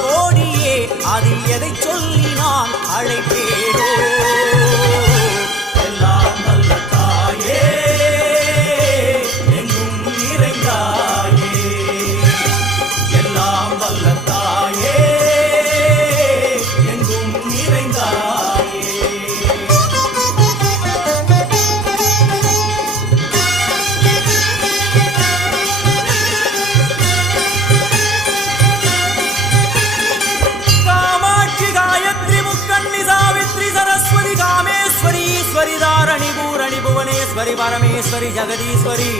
கோடியே அதில் எதை சொல்லி நான் அழைப்பேனோ எல்லாம் வல்ல தாயே எங்கும் நிறைந்தாயே எல்லாம் வல்ல தாயே எங்கும் நிறைந்தாயே ईश्वरी धारणी भूरणी भुवनेश्वरी परमेश्वरी जगदीश्वरी।